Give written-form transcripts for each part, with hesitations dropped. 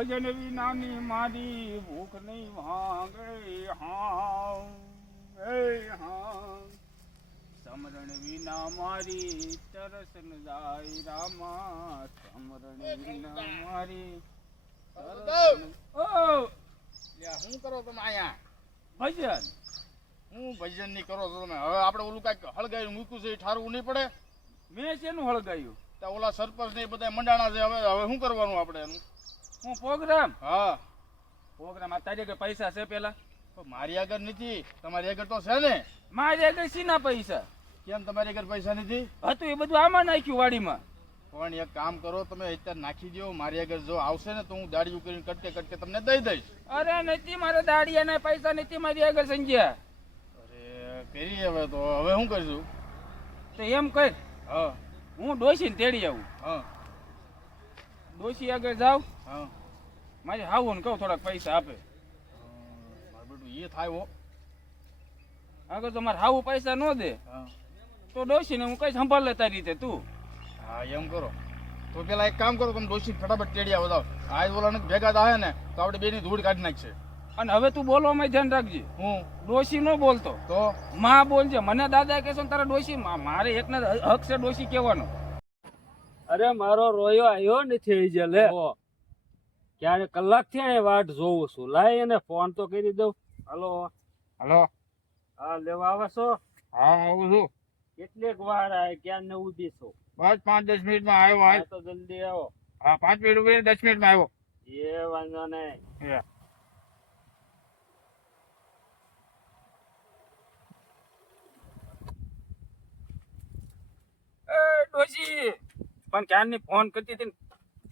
ભજન વિનાની મારી ભૂખ નહીં ભાંગે હા સમરણ વિના મારી તરસ ન જાય રામા સમરણ વિના મારી શું કરો તમે અહીંયા ભજન હું ભજન ની કરો છો તમે હવે આપણે ઓલું કઈક હળગાયું મૂક્યું છે એ ઠારવું નહીં પડે મેં શેનું હળગાયું ત્યાં ઓલા સરપંચ ને બધા મંડાણા છે હવે શું કરવાનું આપણે એનું હું પ્રોગ્રામ હા પ્રોગ્રામ આ તારી આગળ પૈસા છે પેલા તો મારી આગળ નથી તમારી આગળ તો છે ને મારી આગળ સીના પૈસા કેમ તમારી આગળ પૈસા નથી હતું એ બધું આમાં નાખ્યું વાડીમાં પણ એક કામ કરો તમે અત્યારે નાખી દો મારી આગળ જો આવશે ને તો હું દાડી કરીને કટકે કટકે તમને દઈ દઈશ અરે નથી મારે દાડિયાના પૈસા નથી મારી આગળ સંજ્યા અરે કરી હવે તો હવે શું કરીશું તો એમ કર હા હું ડોશીને તેડી આવું હા ડોશી આગળ જાઉં હા મારે હાવું ને કહું થોડાક પૈસા આપે મારું બેટું એ થાય હો આગળ તો મારે હાવું પૈસા ન દે હા તો ડોશીને હું કઈ સંભાળ લે તારી રીતે તું હા એમ કરો તો પેલા એક કામ કરો તમે ડોશી ફટાફટ તેડી આવો જાઓ આ ઓલા ભેગા થાય ને તો આપણે બેની ધૂળ કાઢી નાખશે અને હવે તું બોલવામાં ધ્યાન રાખજે હું ડોશી નો બોલતો તો માં બોલજે મને દાદા કહેશો ને તારા ડોશી મારે એકના હક છે ડોશી કહેવાનો અરે મારો રોયો આવ્યો નથી જે લે ક્યારે કલાક થી અહીં વાટ જોઉં છું લાય એને ફોન તો કરી દઉં હાલો હલો હા લેવા આવે છો હા આવું છું કેટલીક વાર આવે ક્યાં ને ઉભી છો બસ 5-10 મિનિટમાં આવ્યો હા તો જલ્દી આવો હા 5 મિનિટ ઉભી 10 મિનિટમાં આવ્યો એ વાંધો નહીં એ ડોશી પણ ક્યારની ફોન કરતી હતી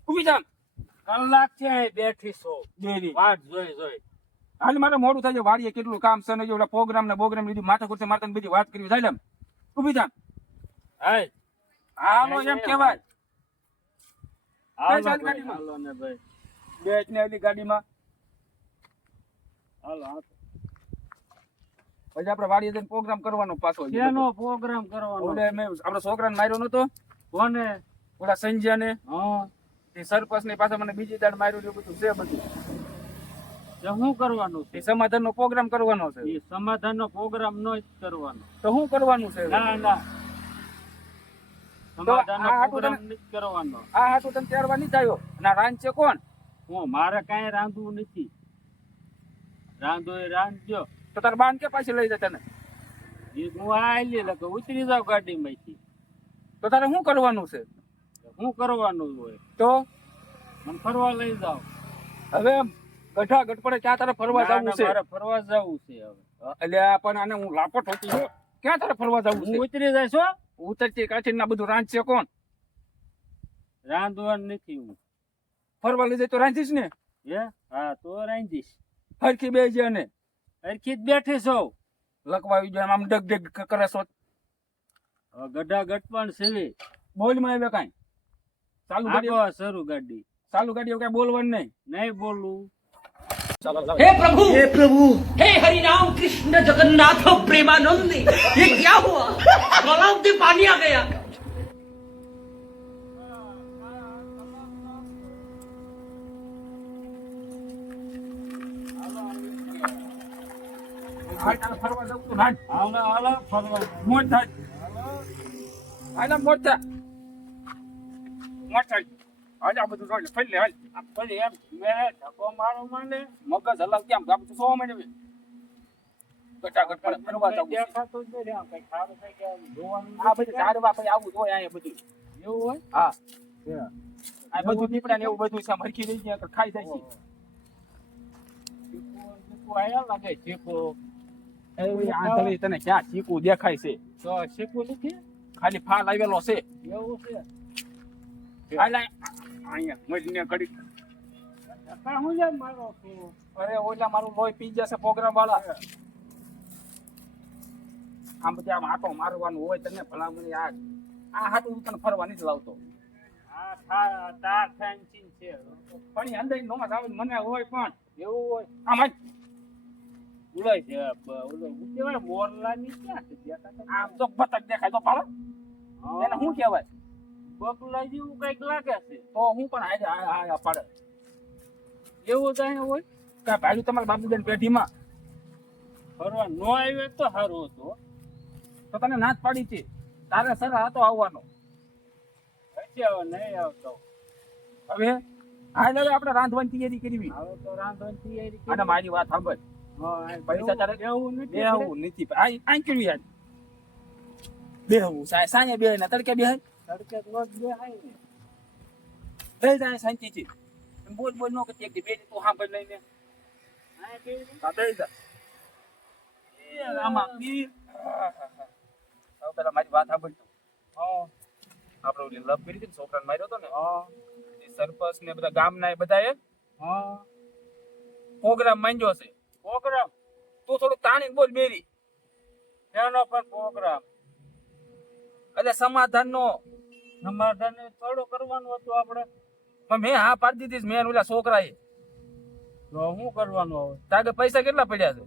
ઉભી જા કલાક થી અહીં બેઠી છો દેરી વાટ જોઈ હાલ મારે મોડું થાય છે વાડીએ કેટલું કામ છે ને જો ઓલા પ્રોગ્રામ ને બોગ્રામ લીધી માથા કુરસે મારતા બધી વાત કરવી થાય ને ઉભી જા હાય હાલો એમ કહેવાય હાલો ચાલ ભાઈ, ગાડીમાં. હાલો ને ભાઈ બેચ ને એલી ગાડીમાં હાલો હાલો. પછી આપણે વાડીએ જઈને પ્રોગ્રામ કરવાનો પાછો શેનો પ્રોગ્રામ કરવાનો ઓલે મેં આપણા છોકરાને માર્યો નતો કોને ઓલા સંજ્યા ને હા તે સરપંચ ની પાસે મને બીજી દાડ માર્યું ને એવું બધું છે બધું તો શું કરવાનું છે એ સમાધાન નો પ્રોગ્રામ કરવાનો છે એ સમાધાન નો પ્રોગ્રામ નો જ કરવાનો તો શું કરવાનું છે ના ના સમાધાન નો આ હાટું પ્રોગ્રામ નથી કરવાનો આ હાટું તને તેડવા નહીં થયો ના રાંચ છે કોણ હું મારે કાંઈ રાંધવું નથી રાંધો એ રાંધજો તો તાર બાન કે પાછી લઈ જતા ને એ હું આલી લગે ઉતરી જાવ ગાડીમાંથી તો તારે શું કરવાનું છે શું કરવાનું હોય તો મને ફરવા લઈ જાવ હવે ગઢા ગઢ પડે ક્યાં તારે ફરવા જવું છે મારે ફરવા જવું છે હવે એટલે પણ આને હું લાપો ઠોકી ગયો ક્યાં તારે ફરવા જવું હું છે ઉતરી જાય છો ઉતરતી કાઠી ના બધું રાંચ છે કોણ રાંધવાનું નથી હું ફરવા લઈ જાય તો રાંધીશ ને હે હા તો રાંધીશ હરખી બે છે ને હરખી જ બેઠી છો લખવાવી જાય આમ ડગ ડગ કરે છો હવે ગઢા ગઢ પણ સેવી બોલ માં આવે કાંઈ ચાલુ ગાડી આગો શરૂ ગાડી ચાલુ ગાડી કઈ બોલવાનું નહીં નહીં બોલું हे प्रभु हे हरि राम कृष्ण जगन्नाथ प्रेमानंद ये क्या हुआ गलाव में पानी आ गया ફરવા જવું તું નાખ હાલો હાલો ફરવા મોજ થાય હાલા મોજ થા મોજ થાય આજે આ બધું જોઈ ફરી લે હાલ પછી એમ મેં ધક્કો મારો મને મગજ હલાવ કેમ આ બધું સો મહિને ગટાગટ પડે ફરવા જવું છે. દેખાતું જ નથી આમ કઈ ખારું થઈ ગયા જોવાનું આ બધું ઝાડવા પછી આવું જોઈએ અહીંયા બધું એવું હોય હા આ બધું નીપડા ને એવું બધું છે હરખી રહી ગયા ખાઈ જાય છે ચીકુ આયા લાગે ચીકુ એવી આંધળી તને ક્યાં ચીકુ દેખાય છે તો ચીકુ નથી ખાલી ફાલ આવેલો છે એવું છે હાલા અહીંયા મજને ઘડી કાં હું જેમ મારો છું અરે ઓલા મારું લોહી પી જશે પ્રોગ્રામ વાળા આમ બધા આમ આટો મારવાનું હોય તને ભલામણી આ હાટું હું તને ફરવા નથી લાવતો આ તાર ફેન્સિંગ છે પણ એ અંદર નો આવે મને હોય પણ એવું હોય આમ જ ઉડાય છે ઓલો કેવાય મોરલાની ક્યાં છે દેખાતા આમ તો બતક દેખાય તો પાડો એને શું કહેવાય બકલા જેવું કઈક લાગે છે તો હું પણ હાજર આ પાડે એવું જાણે હોય કા ભાઈ તમારા બાપુદાન પેઢીમાં ફરવા ન આવે તો સારું હતું તો તને ના જ પાડી છે તારે સર હતો આવવાનો હજી હવે નહીં આવતો હવે આ હવે આપણે રાંધવાની તૈયારી કરવી હવે તો રાંધવાની તૈયારી અને મારી વાત સાંભળ પૈસા તારે એવું નથી બેહવું નથી આ કેવી યાદ બેહવું સાંજે બે ને તડકે બે તડકે રોજ બેહાય ને થઈ જાય શાંતિથી બોલ બોલ નો કે બે તું સાંભળ લઈને આ કેવી થઈ જા આમાં પીર હવે પેલા મારી વાત સાંભળ હા આપણે ઓલી લવ કરી હતી ને છોકરાને માર્યો હતો ને હા એ સરપંચ ને બધા ગામના એ બધાએ હા પ્રોગ્રામ માંડ્યો છે પ્રોગ્રામ તું થોડું તાણીને બોલ બેરી એનો પર પ્રોગ્રામ એટલે સમાધાનનો સમાધાન થોડું કરવાનું હતું આપણે પણ મેં હા પાડી દીધી મેં ઓલા છોકરાએ તો શું કરવાનું હવે તાકે પૈસા કેટલા પડ્યા છે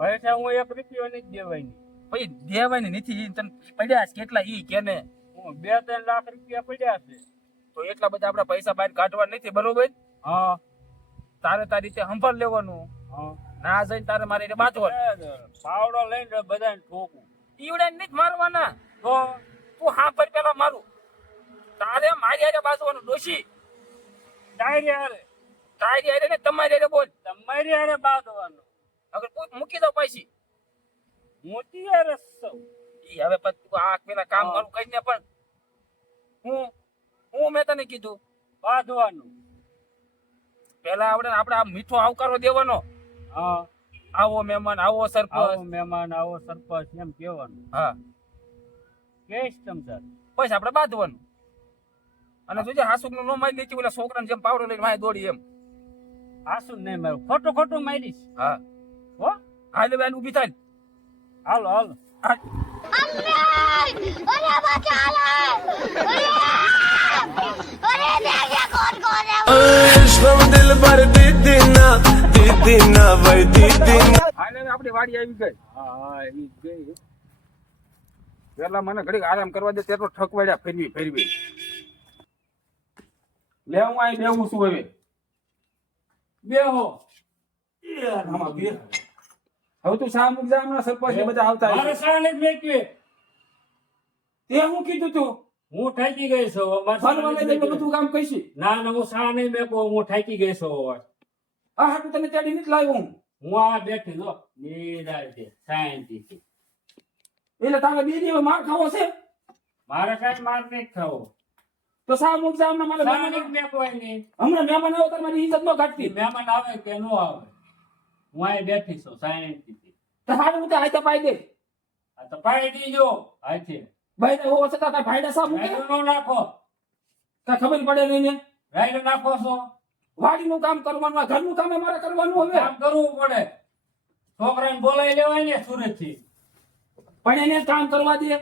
પૈસા હું 1 રૂપિયો નહીં દેવાય નહીં પછી દેવાની નથી ઈ તને પડ્યા છે કેટલા ઈ કેને હું 2-3 લાખ રૂપિયા પડ્યા છે તો એટલા બધા આપડા પૈસા બહાર કાઢવા નથી બરોબર હા તારે તારી રીતે સંભાળ લેવાનું હા ના જઈને તારે મારી રીતે બાંધવાનું પાવડો લઈને બધાને ઠોકું ઈવડે નથી મારવાના તો તું હા પર પેલા મારું તારે મારી હારે બાંધવાનું ડોશી ડાયરી હારે તારી હારે ને તમારી હારે બોલ તમારી હારે બાંધવાનું અગર મૂકી દો પૈસી મોટી હારે સૌ ઈ હવે પછી તું આ પેલા કામ કરું કરીને પણ હું મેં તને કીધું બાંધવાનું પેલા આપણે આ મીઠો આવકારો દેવાનો હા આવો મહેમાન આવો આવો સરપંચ મહેમાન આવો સરપંચ એમ કહેવાનું હા કેશ તમ તાર પછી આપણે બાંધવાનું અને જોજે હાસુક નું નો મારી લેતી ઓલા છોકરાને જેમ પાવડો લઈને માય દોડી એમ આસુ નહીં મારું ખોટું ખોટું મારીશ હા હો હાલ હવે ઊભી થાય હાલો હાલો दिल भर दीदी ना भाई दीदी હાલ હવે આપણી વાડી આવી ગઈ હા હા ઈ ગઈ પેલા મને ઘડીક આરામ કરવા દે તેટલો ઠકવાડ્યા ફેરવી લે હું અહીં બેહું છું હવે બેહો આમાં બે હવે તું શા મુક જા હમણાં સરપંચ ને બધા આવતા મારે હશે. સાને જ મેકવે તે હું કીધું તું હું થાકી ગઈ છું હવે મારે ફરવા સાને જ લઈ જઈને મેકવે. બધું કામ કઈશી ના ના હું સા નહીં મેકો હું થાકી ગઈ છું હવે આ હાટું તને તેડી નથી લાવ્યો હું હું આ બેઠી જો નિરાંતે શાંતિથી એટલે તારે બે દિવસ માર ખાવો છે મારે કાંઈ માર નહીં ખાવો તો શા મુક જા હમણાં મારે સાને જ મહેમાન મેકવાય નહીં હમણાં મહેમાન આવો તારે મારી ઇજ્જત ન ઘટતી મહેમાન આવે કે ન આવે હું અહીં બેઠી છું શાંતિથી તો હારું હું તો હાથે પાઈ દે આ તો પાડી દીજો હાથે ભાઈ ને હોવો છતાં કાંઈ ભાઈડા શા મૂકે રાયડો ન નાખો કાંઈ ખબર પડે નહીં ને રાયડો નાખો છો વાડીનું કામ કરવાનું આ ઘરનું કામ મારે કરવાનું હવે કામ કરવું પડે છોકરાને બોલાવી લેવાય ને સુરત થી પણ એને કામ કરવા દે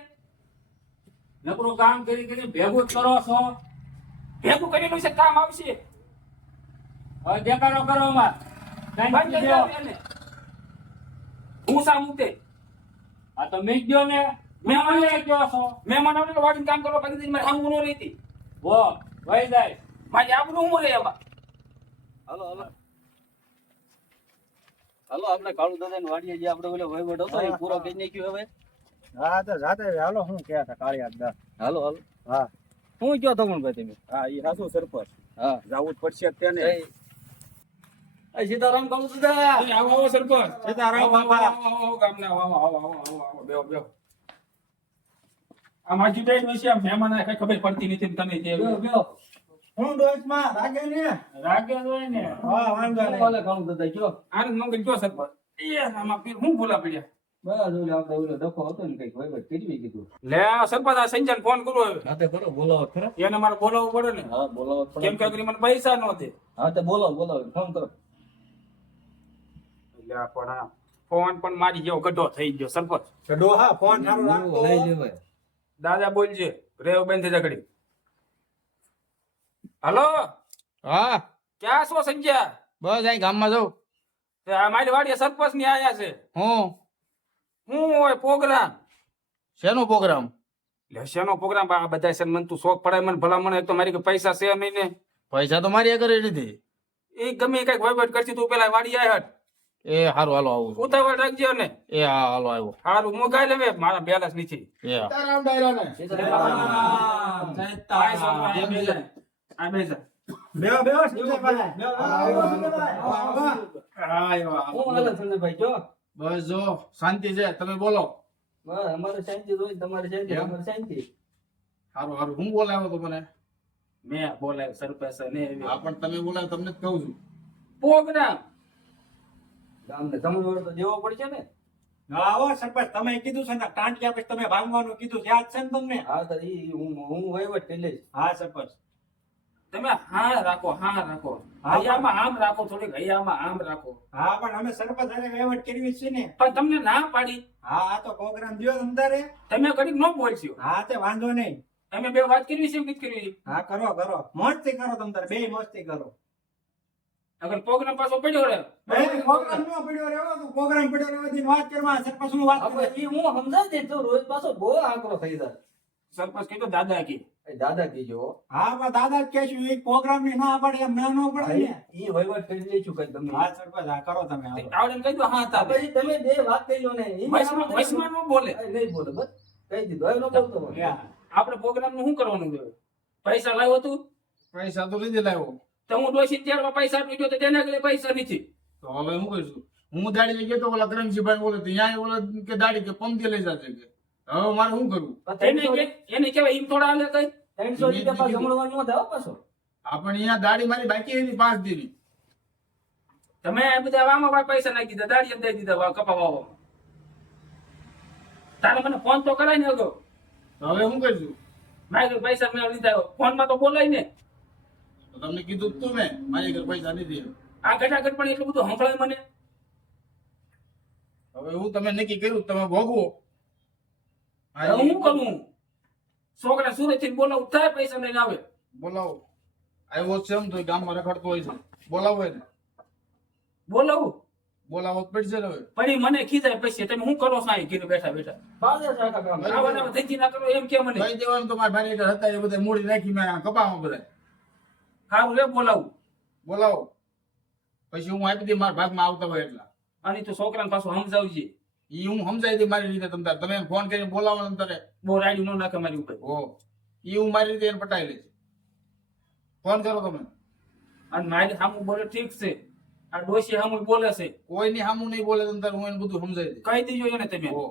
નકરું કામ કરી ભેગું જ કરો છો ભેગું કરેલું છે કામ આવશે હવે દેખાડો કરો માં બંધ કરી દો એને. હું શા મૂકે આ તો મીક ગયો ને મહેમાન લઈ ગયો છો મહેમાન આવે તો વાડીનું કામ કરવા પાકી મારે સામું ન રહેતી વો વહી જાય મારી આબરૂ હું રે એમાં હાલો હાલો હાલો આપણે કાળુ દાદાને વાડીએ જે આપણે ઓલો વહીવટ હતો એ પૂરો કરી નાખ્યો હવે હા તો જાતે હાલો શું કહે છે કાળિયા દા હાલો હાલો હા શું કયો ધમણભાઈ તમે હા એ હાસુ સરપંચ હા જાવું જ પડશે તેને એ સીતારામ કાળુ દાદા આવો આવો સરપંચ સીતારામ બાપા. આવો ગામના આવો આવો આવો આવો આવો બેહો બેહો આ માજી બેન વિશે આમ મહેમાન આ કઈ ખબર પડતી નથી ને તમે જે હું ડોચમાં રાગે ને રાગે હોય ને હા વાંધો નહીં બોલે કાળુ દાદા કયો આનંદ મંગલ કયો સરપંચ એ આમાં પીર હું ભૂલા પડ્યા બસ ઓલો આપણે ઓલો ડખો હતો ને કઈક વહીવટ કરી કીધું લે આ સરપંચ આ સંજન ફોન કરો હવે હા તે કરો બોલાવો ખરા એને મારે બોલાવવું પડે ને હા બોલાવો કેમ કે અગરી મને પૈસા નહોતે હા તે બોલાવો ફોન કરો એટલે આ પણ આ ફોન પણ મારી જેવો ગઢો થઈ ગયો સરપંચ ડોહા ફોન સારું રાખતો લઈ લેવાય દાદા બોલજે રેવ બેન થઈ જગડી હલો હા ક્યાં છો સંજ્યા બસ અહીં ગામમાં જાઉં તે આ મારી વાડીએ સરપંચ ની આયા છે હું હું હોય પ્રોગ્રામ શેનો પ્રોગ્રામ લેશેનો પ્રોગ્રામ આ બધા છે મન તું શોખ પડાય મને ભલા મને એક તો મારી કે પૈસા છે નહીં ને પૈસા તો મારી કરી લીધી એ ગમે કઈક વહીવટ કરતી તું પેલા વાડી આય હટ એ હારું હાલો આવું છું. ઉતાવળ રાખજો ને એ હા હાલો આવ્યો હારું મોગાઈ લેવે મારા બેલેન્સ નથી એ હા. સીતારામ ડાયરાને. આ છોકરા આ બેજા. આ બેજા. આયો. હું હાલે સંજયભાઈ જો બસ જો શાંતિ છે તમે બોલો બસ અમારે શાંતિ જોઈ તમારે શાંતિ એમ? અમારે શાંતિ હારું હારું હું બોલાવ્યો તો મને મેં બોલાય સરપંચ ને હા પણ તમે બોલાવ્યો તમને જ કહું છું પ્રોગ્રામ ગામને જમણવાર તો દેવો પડશે ને આવો સરપંચ તમે કીધું છે ને ટાંટિયા પછી તમે ભાંગવાનું કીધું છે, યાદ છે ને તમને? હા તો ઈ હું વહીવટ કરી લઈશ હા સરપંચ. તમે હા રાખો હા. હૈયામાં આમ રાખો થોડીક હૈયામાં આમ રાખો હા પણ અમે સરપંચ હારે વહીવટ કરવી જ છે ને. પણ તમને ના પાડી હા આ તો પ્રોગ્રામ દ્યો અંધારે. તમે કડીક ન બોલશો હા તે વાંધો નહીં. તમે બે વાત કરવી છે કે નથી કરવી હા કરો કરો મોજથી કરો તમ તારે બે મોજથી કરો. અગર પ્રોગ્રામ પાછો પડ્યો રે પ્રોગ્રામ નો પડ્યો રહેવો તો પ્રોગ્રામ પડ્યો રહેવાથી વાત કરવા સરપંચ નું વાત આપણે ઈ હું સમજાવી દઈશ તો રોજ પાછો બહુ આકરો થઈ જાય સરપંચ કીધું દાદા કી એ દાદા કીજો હા પણ દાદા જ કહેશું એ પ્રોગ્રામ ની ના પડે એમ ના નો પડે ને. ઈ વહીવટ કરી લઈશું કઈ તમે હા સરપંચ હા કરો તમે હાલો. આવડે કહી દો હા તા પછી તમે બે વાત કરી લો ને ઈ વૈષ્ણવ નો બોલે નહીં બોલે બસ કહી દીધું હવે ન બોલતો હોય. હા. આપણે પ્રોગ્રામ નું શું કરવાનું છે પૈસા લાવ્યો તું પૈસા તો લીધે લાવ્યો તો હું ડોસી ત્યારમાં પૈસા આપી ગયો તો તેના આગળ પૈસા નથી તો હવે હું કહીશું હું દાડી લઈ ગયો તો ઓલા કરમજીભાઈ બોલે તો ત્યાં ઓલા કે દાડી કે પંક્તિ લઈ જશે કે હવે મારે શું કરવું એને એને કેવાય એમ થોડા હાલે કઈ 300 રૂપિયા પાછો જમણવાર નો થાય હો પાછો આપણે અહીંયા દાડી મારી બાકી હતી 5 દીની તમે આ બધા આમાં પૈસા નાખી દીધા દાડી દઈ દીધા કપા વાવવામાં તારે મને ફોન તો કરાય ને અગો તો હવે હું કરીશું મારી પૈસા મેં લીધા ફોન માં તો બોલાય ને તો તમને કીધું જ તું મેં મારી ઘર પૈસા નથી આ ઘટાઘટ પણ એટલું બધું સંભળાય મને હવે હું તમે નક્કી કર્યું તમે ભોગવો હવે હું કરું છોકરા સુરત થી બોલાવું થાય પૈસા લઈને આવે બોલાવો આવ્યો છે એમ તો એ ગામમાં રખડતો હોય છે બોલાવો એને બોલાવું બોલાવો જ પડશે ને હવે પણ ઈ મને ખીજાય પછી તમે શું કરો સાઈ ઘીરે બેઠા બેઠા પાછળ શાખા કામ આવા ધંધી ના કરો એમ કે મને કહી દેવાનું તો મારા ભાઈ હતા એ બધા મૂડી નાખી મેં કપામાં બધા સારું રે બોલાવું બોલાવો પછી હું આપી દઈ મારા ભાગમાં આવતા હોય એટલા અને તું છોકરાને પાછું સમજાવજે ઈ હું સમજાવી દઈ મારી રીતે તમે ફોન કરીને બોલાવો ને તારે બહુ રાડ્યું ન નાખે મારી ઉપર ઓ ઈ હું મારી રીતે એને પટાઈ લઈશ ફોન કરો તમે અને મારી સામું બોલે ઠીક છે આ ડોશી સામું બોલે છે કોઈની સામું નહીં બોલે તમે તારે હું એને બધું સમજાવી દઈશ કહી દેજો એને તમે ઓ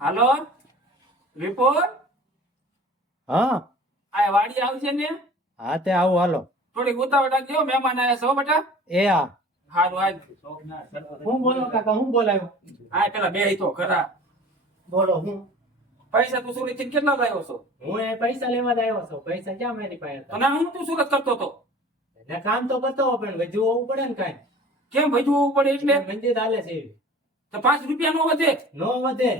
હાલો રિપોર્ટ હા આ વાડી આવશે ને હા તે આવું હાલો થોડીક ઉતાવળ રાખજો મહેમાન આવ્યા છો બેટા એ હા હારું આજ હું બોલો કાકા હું બોલાયો આ પેલા બે તો ખરા બોલો હું પૈસા તું સુરત થી કેટલા લાવ્યો છો હું એ પૈસા લેવા જ આવ્યો છું પૈસા ક્યાં મારી પાસે હતા? અને હું તું સુરત કરતો હતો એટલે કામ તો કરતો હોય પણ વધુ હોવું પડે ને કાંઈ કેમ ભજવું હોવું પડે એટલે મંદિર હાલે છે તો 5 રૂપિયા નો વધે નો વધે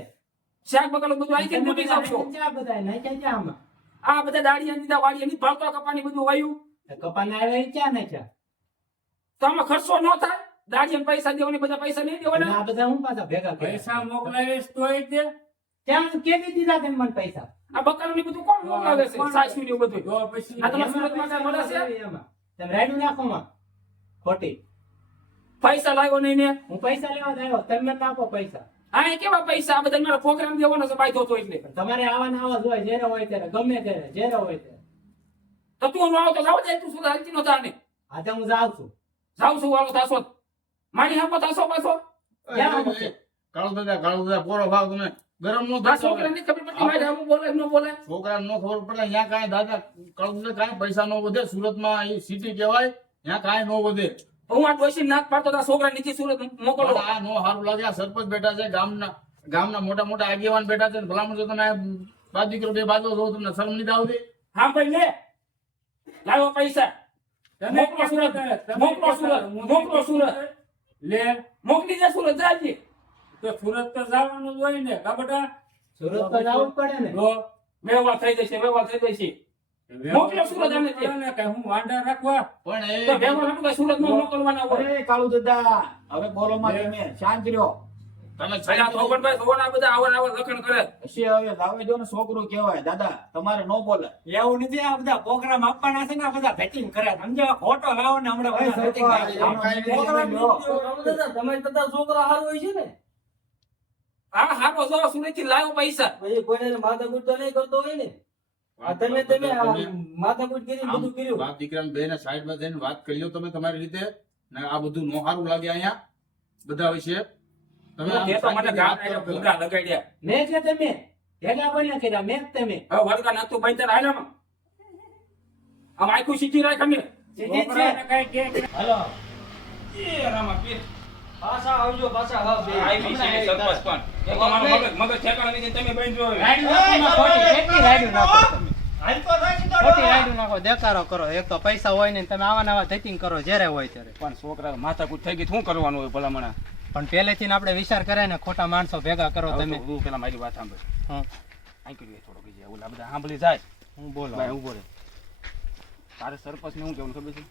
શાક બકલું બધું આઈ કેમ બોલી જાવ છો ક્યાં બધા નાખ્યા ક્યાં આમાં આ બધા દાડિયા દીધા વાડિયા ની ભાવતો કપાની બધું વાયું કપાના આવ્યા એ ક્યાં નાખ્યા તો આમાં ખર્ચો ન થાય દાડિયા પૈસા દેવાની બધા પૈસા નહીં અને દેવાના આ બધા હું પાછા ભેગા કર્યા પૈસા મોકલાવીશ તોય તે ક્યાં કેવી દીધા તમે મને પૈસા આ બકરું ની બધું કોણ મોકલાવે છે સાચવી ને બધું આ તમારા સુરતમાં કાંઈ મળે છે એમાં તમે રાયડું નાખો માં ખોટી પૈસા લાવ્યો નહીં ને હું પૈસા લેવા જ આવ્યો તમે મને આપો પૈસા આ એ કેવા પૈસા આ બધા મારા પ્રોગ્રામ દેવાનો છે બાયતો તો એટલે તમારે આવાના આવા જ હોય જ્યારે હોય ત્યારે ગમે ત્યારે જ્યારે હોય ત્યારે તો તું ન આવો તો જાવ જાય તું સુરત હાલતી નો થાને આજે હું જાઉં છું જાવ છું વાળો થાસો મારી હામો થાસો પાછો કાળુ દાદા પોરો ભાવ તમે ગરમ નો આ થતો છોકરાને ખબર પડતી મારી હામો બોલે કે ન બોલે છોકરાને નો ખબર પડે ત્યાં કાંઈ દાદા કાળુ દાદા કાંઈ પૈસા નો વધે સુરતમાં એ સિટી કહેવાય ત્યાં કાંઈ નો વધે હું આ ડોશી નાક પાડતો તા છોકરા નીચે સુરત મોકલો પણ આ નો સારું લાગે આ સરપંચ બેઠા છે ગામના મોટા મોટા આગેવાન બેઠા છે ભલામણ જો તમે બાદ દીકરો બે બાજુ છો તમને શરમ નહીં આવતી હા ભાઈ લે લાવો પૈસા મોકલો સુરત મોકલો સુરત લે મોકલી દે સુરત જાજે તો સુરત તો જવાનું જ હોય ને કા બેટા સુરત તો જવું જ પડે ને વ્યવહાર થઈ જશે મોકલો સુરત આને તે કે હું વાંડા રાખવા પણ તો વ્યવહાર આપણે સુરત માં મોકલવાના હોય અરે કાળુ દાદા હવે બોલો માં તમે શાંત રહ્યો તમે પેલા ધોબણભાઈ ધોવાના બધા આવા લખણ કરે. પછી હવે લાવે જો ને છોકરું કહેવાય દાદા તમારે ન બોલે. એવું નથી, આ બધા પ્રોગ્રામ આપવાના છે ને, આ બધા ભેટિંગ કરે સમજો. ખોટો લાવો ને હમણાં બધા setting થાય. આમ કાંઈ નહીં. તમારે બધા છોકરા હારું હોય છે ને હા હારો જો સુરત થી લાવ્યો પૈસા. પછી કોઈને માથાકૂટ તો નહીં કરતો હોય ને. આ તમે માથાકૂટ કરીને બધું કર્યું. બાપ દીકરાને બેને સાઈડમાં જઈને વાત કરી લો તમે તમારી રીતે. ને આ બધું નો સારું લાગે અહીંયા બધા વિશે. તમે આમ તે તો મને શાંતિથી ગામ વાત કરો. ભૂંગા લગાડ્યા. મેં કે તમે ભેગા બન્યા કર્યા મેં કે તમે હવે વળગા નાખતું ભાઈ તારે હાલામાં. આમ આખું સીધી રાખ અમે. સીધી જ છે. હાલો. એ રામા પીર. પાછા આવજો પાછા હા બે આવી છે સરપંચ પણ. એ તો મારો મગજ ઠેકાણા નથી, તમે બંધ જો હવે. રાયડું નાખો ખોટી, કેટલી રાયડું નાખો તમે? ખોટી રાયડું નાખો, દેકારો કરો. એક તો પૈસા હોય ને તમે આવા નવા ધતિંગ કરો જ્યારે હોય ત્યારે. પણ છોકરા માથાકૂટ થઈ ગઈ, શું કરવાનું હોય ભલામણા? પણ પહેલેથી આપણે વિચાર કરે ને ખોટા માણસો ભેગા કરો તમે. તું પેલા મારી વાત સાંભળ. હા, આઈ કરી થોડો બીજા ઓલા બધા સાંભળી જાય. હું બોલો. ભાઈ ઉભો રે. તારે સરપંચ ને હું કેવું ખબર છે?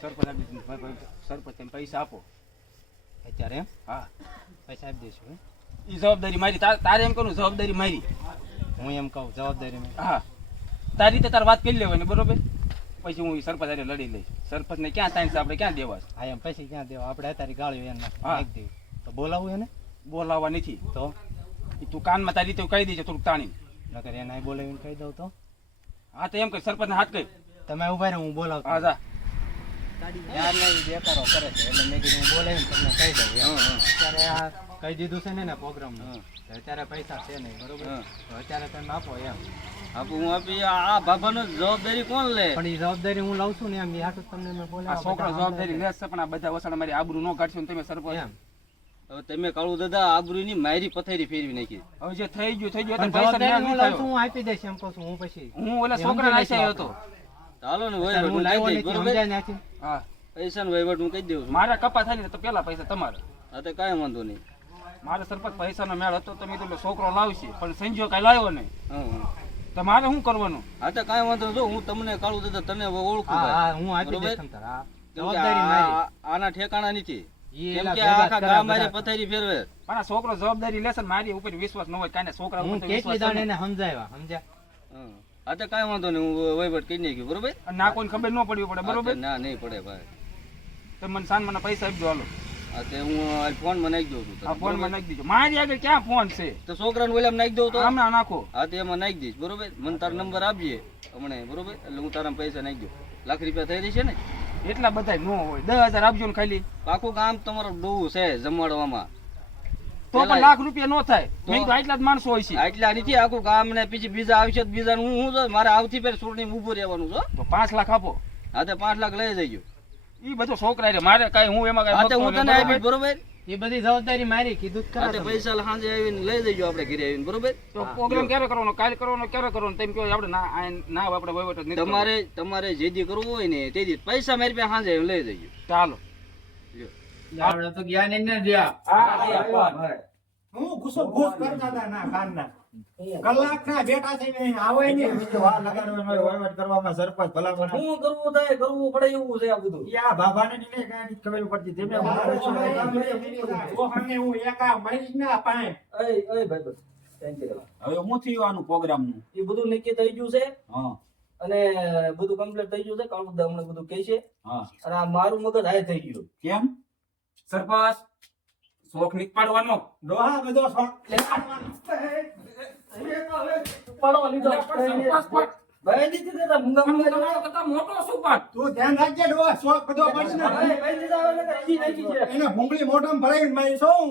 સરપંચ આપી દીધું. ભાઈ, સરપંચ તમે પૈસા આપો. અત્યારે એમ હા, પૈસા આપી દઈશું એમ? ઈ જવાબદારી મારી. તારે એમ કરું જવાબદારી મારી. હું એમ કહું જવાબદારી મેં. હા, તારી રીતે તાર વાત કરી લેવાની બરોબર. પછી હું ઈ સરપંચ હારે લડી લઈશ. સરપંચ ને ક્યાં સાયન્સ આપણે ક્યાં દેવા છે? હા એમ પછી ક્યાં દેવા આપણે અત્યારે ગાળ્યો એને હા. નાખી દેવી તો બોલાવું એને બોલાવવા નથી. તો ઈ તું કાનમાં તારી રીતે કહી દેજે થોડુંક તાણી. નકર એને અહીં બોલાવીને કહી દઉં તો હા તો એમ કે સરપંચ ને હાથ કહી. તમે ઉભા રહો હું બોલાવતો. હા જા. યાર ને ઈ બેકારો કરે છે એટલે મેં કીધું હું બોલાવીને તમને કહી દઉં એમ. અત્યારે આ કહી દીધું છે ને પ્રોગ્રામ અત્યારે પૈસા છે નહીં બરોબર તો અત્યારે તમે આપો એમ. હું આપી આ બાબાનો જવાબદારી કોણ લે પણ એ જવાબદારી હું લઉં છું ને એમ એ હાટું તમને મેં આ બોલાવ્યા છોકરો બધા જવાબદારી લેશે પણ આ બધા વસાડા મારી આબરૂ ન કાઢશો ને તમે સરપંચ. એમ. હવે તમે કાળું દાદા આબરૂની મારી પથારી ફેરવી નાખી હવે જે થઈ ગયું થઈ ગયું. પણ એટલે પૈસા જવાબદારી હું ન્યા લઉં છું નહીં હું આપી દઈશ એમ કહું છું હું પછી થયો. હું ઓલા છોકરા નાખ્યા હતો. ચાલો ને અત્યારે હું વહીવટ લાવ્યો હું નથી બરોબર સમજાય નથી. હા, પૈસા નો વહીવટ હું કહી દઉં છું મારા કપા થાય ને તો પેલા પૈસા તમારે. હા તો કાંઈ વાંધો નહીં મારે સરપંચ પૈસાનો મેળ હતો તો મેં કીધું છોકરો લાવશે પણ સંજ્યો કઈ લાવ્યો નહીં. હા તો મારે શું કરવાનું? હા તો કાંઈ વાંધો નહીં. જો હું તમને કાળું દાદા તને ઓળખું હા ભાઈ. હા હું આપી બરોબર? દઈશ તમ તારે. હા કેમ કે જવાબદારી મારી આના ઠેકાણા નથી ઈ કેમ એલા કે ભેગા આખા કરે ગામ બધા. મારે પથારી ફેરવે પણ આ છોકરો જવાબદારી લેશે ને મારી ઉપર વિશ્વાસ ન હોય કાંઈ છોકરા હું ઉપર તો કેટલી વિશ્વાસ દાણ છે ને. એને સમજાવ્યા સમજ્યા હા. હા તો કાંઈ વાંધો નહીં હું વહીવટ કરી નાખ્યું બરોબર અને ના કોઈને ખબર ન પડવી પડે હા બરોબર. તો ના નહીં પડે ભાઈ તો મને સાંજ મને પૈસા આપજો હાલો. હા તો હું ફોન માં નાખી દઉં છું આ તને, ફોન માં બરોબર? નાખી દીજો. મારી આગળ ક્યાં ફોન છે? તો છોકરાને ઓલામાં નાખી દઉં તો હમણાં નાખો. હા તો એમાં નાખી દઈશ બરોબર મને તારો નંબર આપજે હમણાં બરોબર એટલે હું તારા પૈસા નાખી દઉં. લાખ રૂપિયા થઈ રહેશે ને એટલા બધા ન હોય. 10,000 આપજો ને ખાલી. આખું કામ તમારું ડોવું છે જમાડવામાં તો પણ લાખ રૂપિયા નો થાય. મેં કીધું આટલા જ માણસો હોય છે. આટલા નથી આખું કામ ને પછી બીજા આવશે તો બીજા હું જો મારે આવતી પેલા છોડની ઉભું રહેવાનું છો તો 5 લાખ આપો. હા તો 5 લાખ લઈ જઈજો ઈ બધો છોકરા રે મારે કાઈ હું એમાં હા તો કાઈ હું તને આપીશ બરોબર એ બધી જવાબદારી મારી કીધું જ હા ખરા તો તમે. પૈસા સાંજે આવીને લઈ જઈજો આપણે ઘરે આવીને બરોબર તો પ્રોગ્રામ ક્યારે કરવાનો? કાલે કરવાનો ક્યારે કરવાનો? તેમ કહો આપણે ના આપણે વહીવટ જ નથી કરવાનો. તમારે જે દી કરવું હોય ને તે દી પૈસા મારી પાસે સાંજે આવીને લઈ જઈજો ચાલો. આપણે તો ગયા નહીં ને જ્યાં. હું ઘૂસો ઘૂસ કરતા હતા ના કાનના. કલાકના બેઠા થઈને આવે ને વાર લગાડવાનો હોય વહીવટ કરવામાં સરપંચ ભલામણ. શું કરવું થાય કરવું પડે એવું છે આ બધું યા બાબાને નીને કાંઈ નથી ખબર પડતી તેમને હું એકા મરીશ ના પાય. ભાઈ હવે હું થયું આનું પ્રોગ્રામ નું? એ બધું નક્કી થઈ ગયું છે હા અને બધું કમ્પ્લીટ થઈ ગયું છે કાળું દા હમણાં બધું કહે છે હા. અને આ મારું મગજ હાય થઈ ગયું કેમ? સરપંચ શોખ નીક પાડવાનો. ડોહા બધો શોખ પાડવા લીધો ભાઈ દીધી દેતા મુંગા મુંગા તમારો કરતા મોટો શું પણ? તું ધ્યાન રાખજે ડોહા શોખ બધો પડશે ને. ભાઈ દીધા હવે નકર હજી નાખી છે એને ભૂંગળી મોઢામાં ભરાવીને મારી શું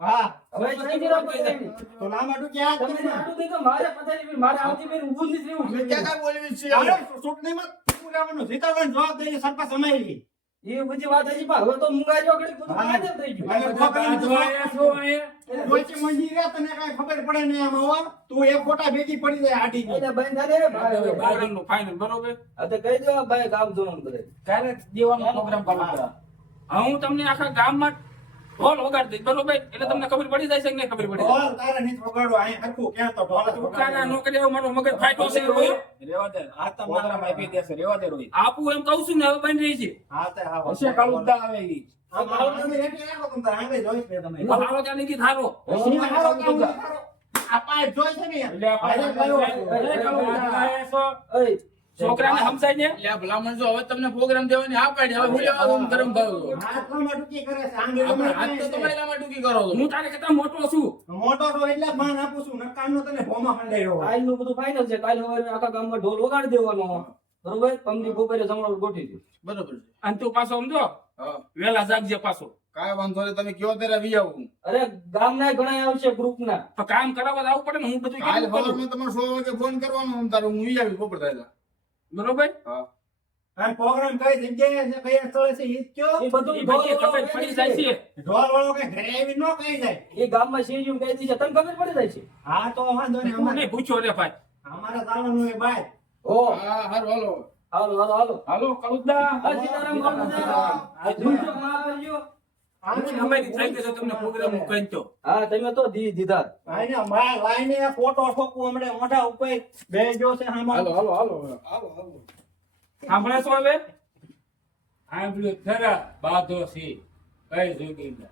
હા હવે સાઈડ રાખો સાઈડ. તો લાંબા ટૂંક્યા તમે આટલું નહીં કે મારે પથારી પર મારે આવતી બેન ઊભું નથી રહેવું અમે ક્યાં કાંઈ બોલવી છીએ? અરે ચૂંટણીમાં ઊભું રહેવાનું, જીતાડવાની જવાબદારી સરપંચ અમારી. એ બધી વાત હજી પણ હવે તો મુંગા જો ઘડી બધું કાજલ થઈ ગયું અને ખબર ડોચી મંજી રહ્યા તને કાંઈ ખબર પડે નહીં આમાં હો. તું એક ખોટા ભેગી પડી જાય આડી એટલે બંધ થાય ભાઈ હવે. પ્રોગ્રામ નું ફાઇનલ બરોબર. હા તો કહી દો ભાઈ કામ જોવાનું કરે ક્યારે દેવાનો પ્રોગ્રામ ચાલુ કરા? હા હું તમને આખા ગામમાં ઢોલ વગાડી દઈશ, બરોબર? એટલે તમને ખબર પડી જાય છે કે નહીં ખબર પડી જાય? ઢોલ તારે નહીં વગાડવો, અહીંયા હરખું ક્યાં તો ઢોલ જ ટૂંકાના વગાડવો. નોકરી આવો મારો મગજ ફાટ્યો છે રોહિત. રેવા દે આ તો મારા માઈ દેશે રેવા દે રોહિત આપું એમ કહું છું ને, હવે બની રહી છે. હા તે હા હશે કાળુદા આવે ઈ આ મારો તમે રેડી રાખો, તમે તારે આંગળે જોઈશ ને તમે. હું હારો ચાલી ગઈ થારો. એમાં હારો કામ નહીં કરો. આ પાઇપ જોઈ છે ને યાર. એટલે આ ભાઈ કયો? છોકરાને સમજાય ને. એટલે આ ભલામણ જો હવે તમને પ્રોગ્રામ દેવાની હા પાડી, હવે હું લેવા દઉં ગરમ થયો હાથ કામાં ટૂંકી કરે છે, આંગળી આપણે ગમે હાથ તો તે તમારે લામાં ટૂંકી કરો છો. હું તારે કરતા મોટો છું. મોટો તો એટલે જ માન આપું છું, નકામનો તને ભોમાં ખંડાયો. કાલનું બધું ફાઇનલ છે. કાલે સવારે આખા ગામમાં ઢોલ વગાડી દેવાનો. બરોબર? પમદી બપોરે જમણવાર ગોઠવી દો. બરોબર છે. અને તું પાછો સમજો હા વેલા જાગજે પાછો. કાંઈ વાંધો નહીં, તમે કયો ત્યારે વી આવું. અરે ગામના ઘણા આવશે ગ્રુપના. તો કામ કરાવવા તો આવવું પડે ને. હું બધું કાલ કેટલું કરું. સવારમાં તમારે 6 વાગે ફોન કરવાનો, હું તારે હું વી આવી બપોર થયેલા. બરોબર? હા આ પ્રોગ્રામ કઈ જગ્યાએ છે, કયા સ્થળે છે, ઈ જ કયો. એ બધું એ બધી ખબર પડી જાય છે. ઢોલ વાળો કઈ ઘરે આવીને ન કહી જાય. એ ગામમાં શેરીયું કહી દીધું છે. તને ખબર પડી જાય છે. હા તો વાંધો નહીં, તું અમારે નહીં પૂછ્યો રે ભાઈ. અમારે જવાનું એ બાય. ઓ હા હારું હાલો. હાલો હાલો હાલો. હાલો કલુદા. હા, સીતારામ બાપુજી. ધૂળજો માફ કરજો. અમારી થઈ ગઈ છે તમને પ્રોગ્રામ હું કહી તો. હા તમે તો દીધા. આઈને માર લાઈને ફોટો ઠોકવું હમણે મોઢા ઉપર બેજો છે હામાં. હાલો હાલો હાલો હાલો હાલો. સાંભળે છો હવે? સાંભળ્યું ખરા બાધો છે કઈ જોગીને.